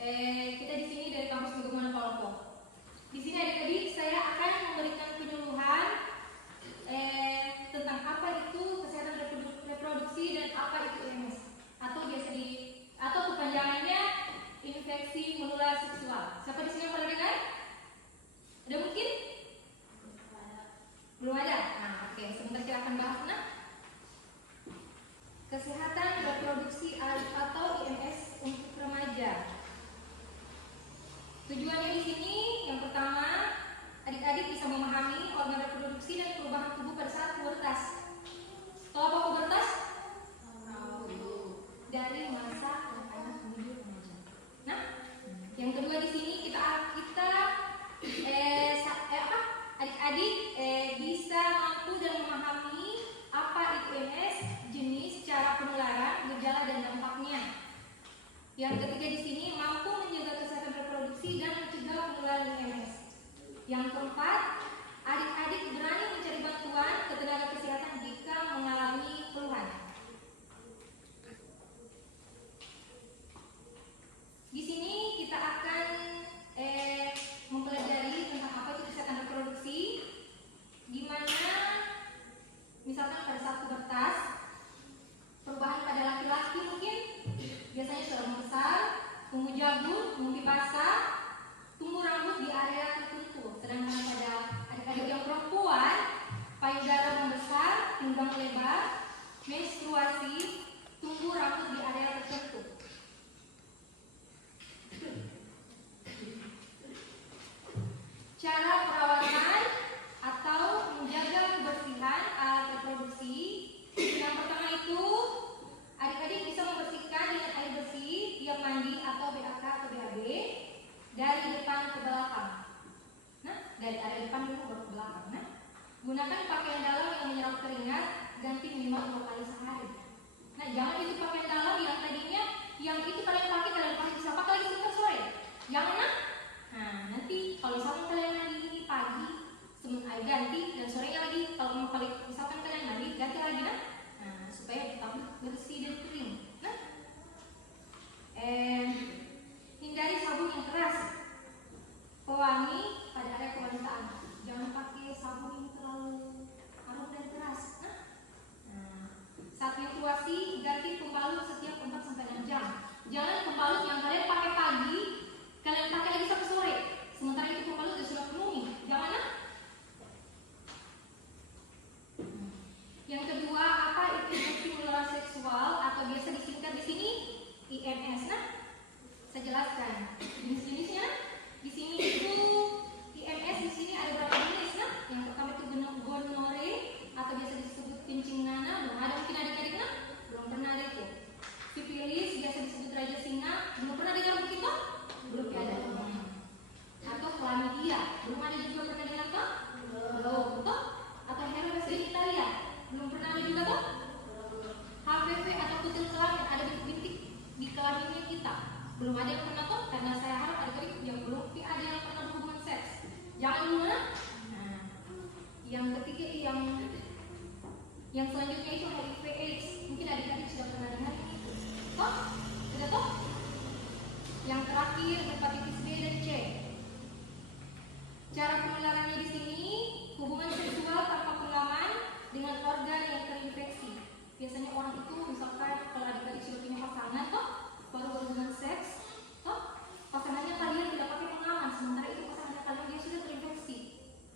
Kita di sini dari kampus Gubernur Palopo. Di sini adik-adik saya akan memberikan penyuluhan tentang apa itu kesehatan reproduksi dan apa itu IMS atau kepanjangannya infeksi menular seksual. Siapa di sini yang pernah dengar? Ada mungkin? Belum ada? Nah, oke. Sebentar kita akan bahas. Kesehatan reproduksi atau IMS untuk remaja. Tujuannya di sini yang pertama, adik-adik bisa memahami organ reproduksi dan perubahan tubuh pada saat pubertas. Tahu apa pubertas? Dari masa anak-anak menuju remaja. Nah, yang kedua di sini adik-adik bisa mampu dan memahami apa itu IMS, jenis, cara penularan, gejala dan dampaknya. Yang ketiga di sini mampu menjaga kesehatan reproduksi dan mencegah penularan IMS. Yang keempat, adik-adik berani mencari bantuan ke tenaga kesehatan jika mengalami keluhan. Di sini kita akan mempelajari tentang apa itu kesehatan reproduksi, gimana misalkan pada saat pubertas, perubahan pada laki-laki mungkin biasanya sudah membesar, tumbuh jabut, mimpi basah, tumbuh rambut di area tertentu. Sedangkan pada adik-adik yang perempuan, payudara membesar, pinggang lebar, menstruasi, tumbuh rambut di area tertentu. Cara perawatan atau menjaga kebersihan alat reproduksi. Yang pertama itu, adik-adik bisa membersihkan dengan air bersih tiap mandi atau BAK atau BAB dari depan ke belakang. Nah, dari area depan dulu baru ke belakang. Nah, gunakan pakaian dalam yang menyerap keringat, ganti minimal 2 kali sehari. Nah, jangan itu pakaian dalam yang tadinya yang itu kalian pakai bisa pakai lagi sebentar sore. Jangan Nah, nanti kalau misalkan kalian mandi pagi, ganti dan sorenya lagi kalau misalkan kalian mandi ganti lagi supaya tetap bersih dan kering. Nah, hindari sabun yang keras, pewangi pada area kewanitaan. Jangan pakai sabun yang terlalu harum dan keras. Nah, saat menstruasi ganti pembalut setiap 4-6 jam. Jangan pembalut yang kalian pakai pagi kalian pakai lagi sampai sore, sementara itu pembalut sudah penuhi. Jangan Yang kedua, apa itu infeksi menular seksual atau biasa disingkat di sini IMS. Nah, saya jelaskan jenis-jenisnya. Di sini itu IMS di sini ada berapa jenis? Nah, yang pertama itu gonore atau biasa disebut kencing nana. Belum ada mungkin adik-adik belum pernah ada itu. Sifilis biasa disebut raja singa. Belum pernah dengar begitu? Belum ada. Atau chlamydia. Belum ada juga pernah dengar toh? Belum toh? Atau herpes genitalia. Belum pernah ada juga toh? HPV atau kutil kelamin, ada bintik-bintik di kelaminnya kita. Belum ada yang pernah toh? Karena saya harap adik-adik yang belum ada yang pernah berhubungan seks. Jangan dulu. Nah, yang ketiga yang selanjutnya itu HIV/AIDS. Mungkin adik-adik sudah pernah dengar itu. Toh? Sudah toh? Yang terakhir hepatitis B dan C. Cara penularannya di sini hubungan seksual tanpa pengaman dengan organ yang terinfeksi. Biasanya orang itu misalkan kalau adik-adik sudah punya pasangan toh baru berhubungan seks, toh pasangannya kalian tidak pakai pengaman, sementara itu pasangannya kalian dia sudah terinfeksi.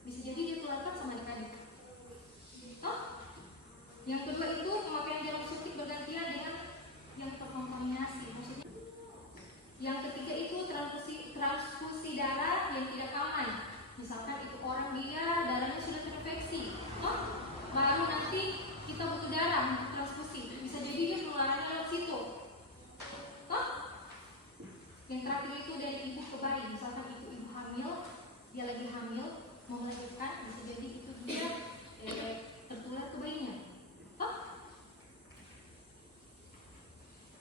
Bisa jadi dia tularkan sama adik-adik. Toh? Yang kedua itu pemakaian jarum suntik bergantian dengan yang terkontaminasi. Maksudnya yang ketiga itu transfusi darah yang tidak aman. Misalkan itu orang dia darahnya sudah terinfeksi, baru nanti kita butuh darah untuk transfusi. Bisa jadi dia penularannya lewat situ. Yang terakhir itu dari ibu ke bayi. Misalkan itu ibu hamil, dia lagi hamil mau melahirkan, bisa jadi itu dia tertular ke bayinya.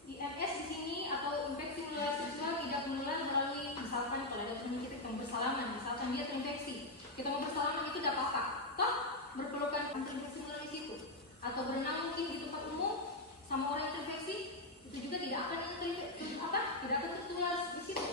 IMS di sini atau infeksi menular seksual tidak menular melalui misalkan kalau ada teman kita yang bersalaman, misalkan dia terinfeksi, kita mau bersalaman itu tidak apa-apa, toh berpelukan terinfeksi melalui situ, atau berenang mungkin di tempat umum sama orang yang terinfeksi itu juga tidak akan tertular di situ.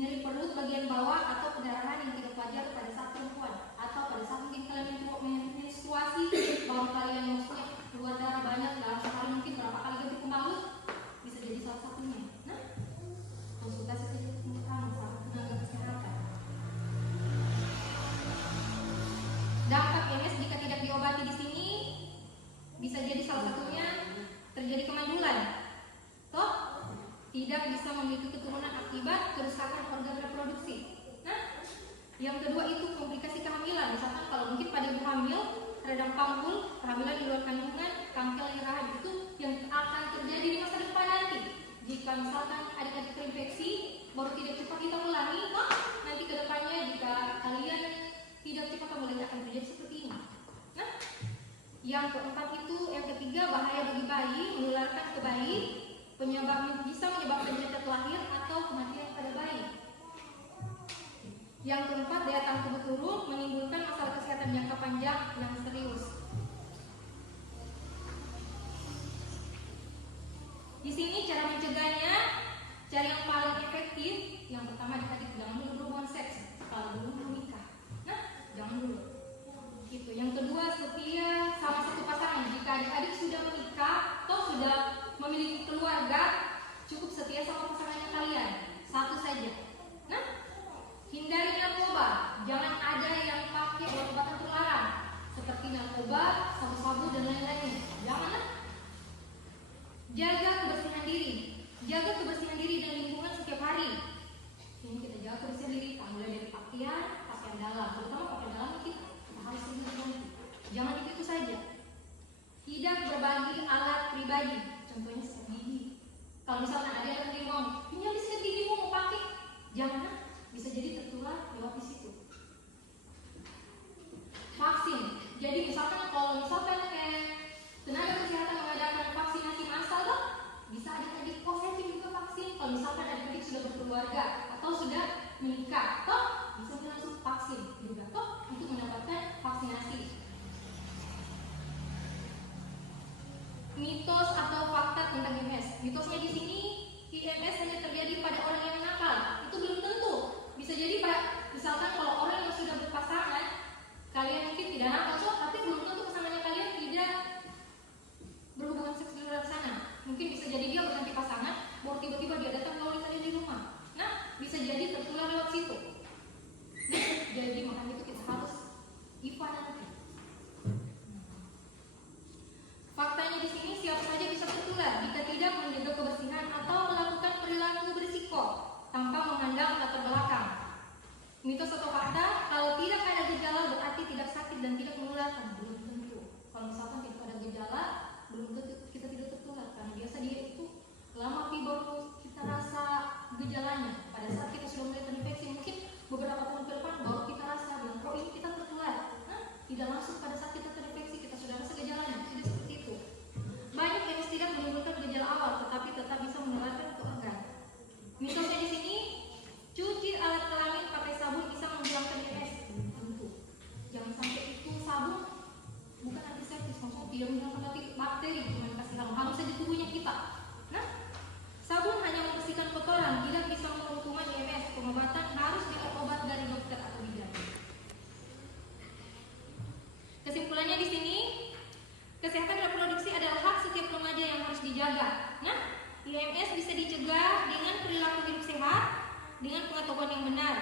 nyeri perut bagian bawah, atau pendarahan yang tidak wajar pada saat perempuan, atau pada saat mungkin kalian menstruasi, baru kalian maksudnya keluar darah banyak dalam sehari mungkin berapa kali ganti pembalut, bisa jadi salah satunya. Nah, konsultasi saja sama tenaga kesehatan. Dampak MS jika tidak diobati di sini bisa jadi salah satunya terjadi kemandulan, toh tidak bisa memiliki keturunan akibat kerusakan organ reproduksi. Nah, yang kedua itu komplikasi kehamilan. Misalkan kalau mungkin pada ibu hamil, radang panggul, kehamilan di luar kandungan, kanker lahir rahim, itu yang akan terjadi di masa depan nanti. Jika misalkan adik-adik terinfeksi, baru tidak cepat kita ulangi, toh nanti ke depannya jika kalian tidak cepat kembali akan terjadi seperti ini. Nah, yang keempat itu, yang ketiga bahaya bagi bayi, menularkan ke bayi, bisa menyebabkan cacat lahir atau kematian pada bayi. Yang keempat, daya tahan tubuh turun, menimbulkan masalah kesehatan jangka panjang yang serius. Di sini cara mencegahnya, cara yang paling efektif, yang pertama adik-adik jangan dulu berhubungan seks kalau belum menikah. Nah, jangan dulu. Gitu. Yang kedua, setia sama satu pasangan. Jika adik-adik sudah menikah atau sudah memiliki keluarga, cukup setia sama pasangannya kalian. Satu saja. Nah, hindari narkoba. Jangan ada yang pakai obat-obatan terlarang seperti narkoba, sabu-sabu dan lain-lainnya. Jangan. Jaga kebersihan diri. Jaga kebersihan diri dan lingkungan setiap hari. Ini kita jaga kebersihan diri, mulai dari pakaian dalam, terutama pakaian dalam kita harus ganti. Jangan itu saja. Tidak berbagi alat pribadi. Contohnya sikat gigi. Kalau misalnya ada yang ngomong, pinjam sikat gigimu mau pakai, jangan. Bisa jadi tertular lewat di situ. Vaksin. Jadi misalkan kalau tenaga kesehatan mengadakan vaksinasi massal, toh bisa adik-adik positif juga vaksin. Kalau misalkan adik-adik sudah berkeluarga atau sudah menikah, toh bisa langsung vaksin juga, toh untuk mendapatkan vaksinasi. Mitos atau fakta tentang IMS. Mitosnya di sini IMS hanya terjadi pada orang yang nakal. Itu belum tentu. Bisa jadi misalkan kalau orang yang sudah berpasangan, kalian mungkin tidak nakal, tapi belum tentu pasangannya kalian tidak berhubungan seks di luar sana. Mungkin bisa jadi dia berganti pasangan, baru tiba-tiba dia datang melalui kalian di rumah. Nah, bisa jadi tertular lewat situ. Nah, jadi makanya itu kita harus IVA nanti. Faktanya di sini siapa saja bisa tertular jika tidak menjaga kebersihan atau melakukan perilaku berisiko tanpa memandang latar belakang. Mitos atau fakta, kalau tidak ada gejala berarti tidak sakit dan tidak menularkan. Belum tentu. Kalau misalkan tidak ada gejala, belum tentu kita tidak tertular. Karena biasa dia itu lama baru kita rasa gejalanya. Pada saat kita sudah mulai terinfeksi, mungkin beberapa tahun ke depan baru kita rasa dan oh ini kita tertular. Nah, tidak langsung pada saat kita terinfeksi kita sudah rasa gejalanya. Tidak seperti itu. Banyak yang tidak menimbulkan gejala awal, tetapi tetap bisa menularkan ke organ. Mitosnya di sini, cuci alat kelamin pakai sabun bisa menghilangkan IMS. Tentu. Jangan sampai itu sabun bukan antiseptis, maksudnya tidak menghilangkan bakteri, cuma dikasih harus saja tubuhnya kita. Nah, sabun hanya membersihkan kotoran, tidak bisa mengurangi IMS. Pengobatan harus dengan obat dari dokter atau bidan. Kesimpulannya di sini, kesehatan reproduksi adalah hak setiap remaja yang harus dijaga. Nah, IMS bisa dicegah dengan perilaku hidup sehat, dengan pengetahuan yang benar.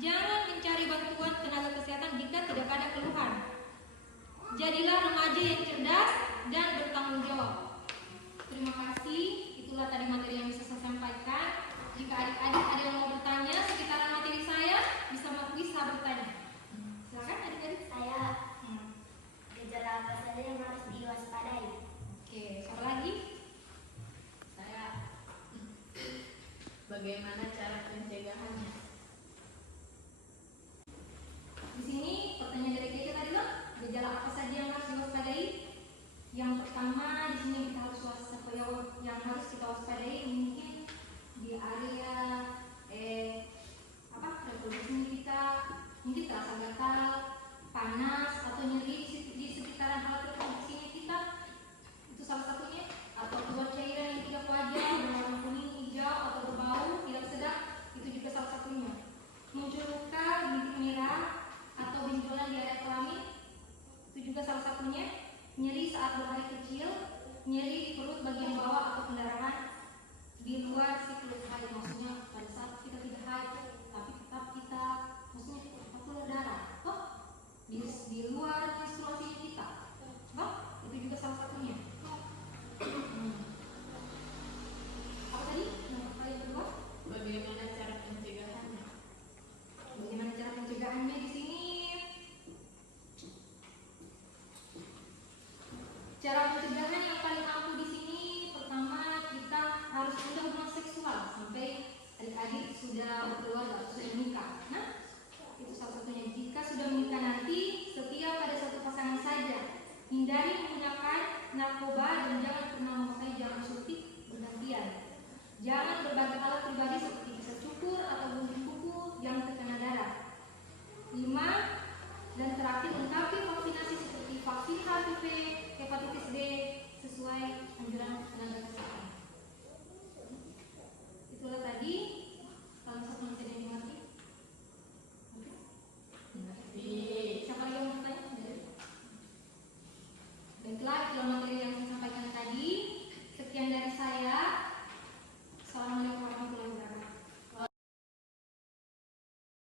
Jangan mencari bantuan tenaga kesehatan jika tidak ada keluhan. Jadilah remaja yang cerdas dan bertanggung jawab. Terima kasih. Itulah tadi materi yang bisa saya sampaikan. Jika adik-adik ada yang mau bertanya sekitaran materi saya, bisa bertanya. Silakan adik-adik. Saya gejala apa saja yang harus diwaspadai? Oke, siapa lagi? Saya. Bagaimana cara pencegahannya? Di sini pertanyaan dari kita tadi loh, gejala apa saja yang harus diwaspadai? Yang pertama di sini kita harus waspadai mungkin di area reproduksi kita mungkin terasa gatal, panas atau nyeri di sekitaran alat reproduksinya kita. Itu salah satunya. Atau keluar cairan yang tidak wajar berwarna kuning, hijau atau berbau tidak sedap nyeri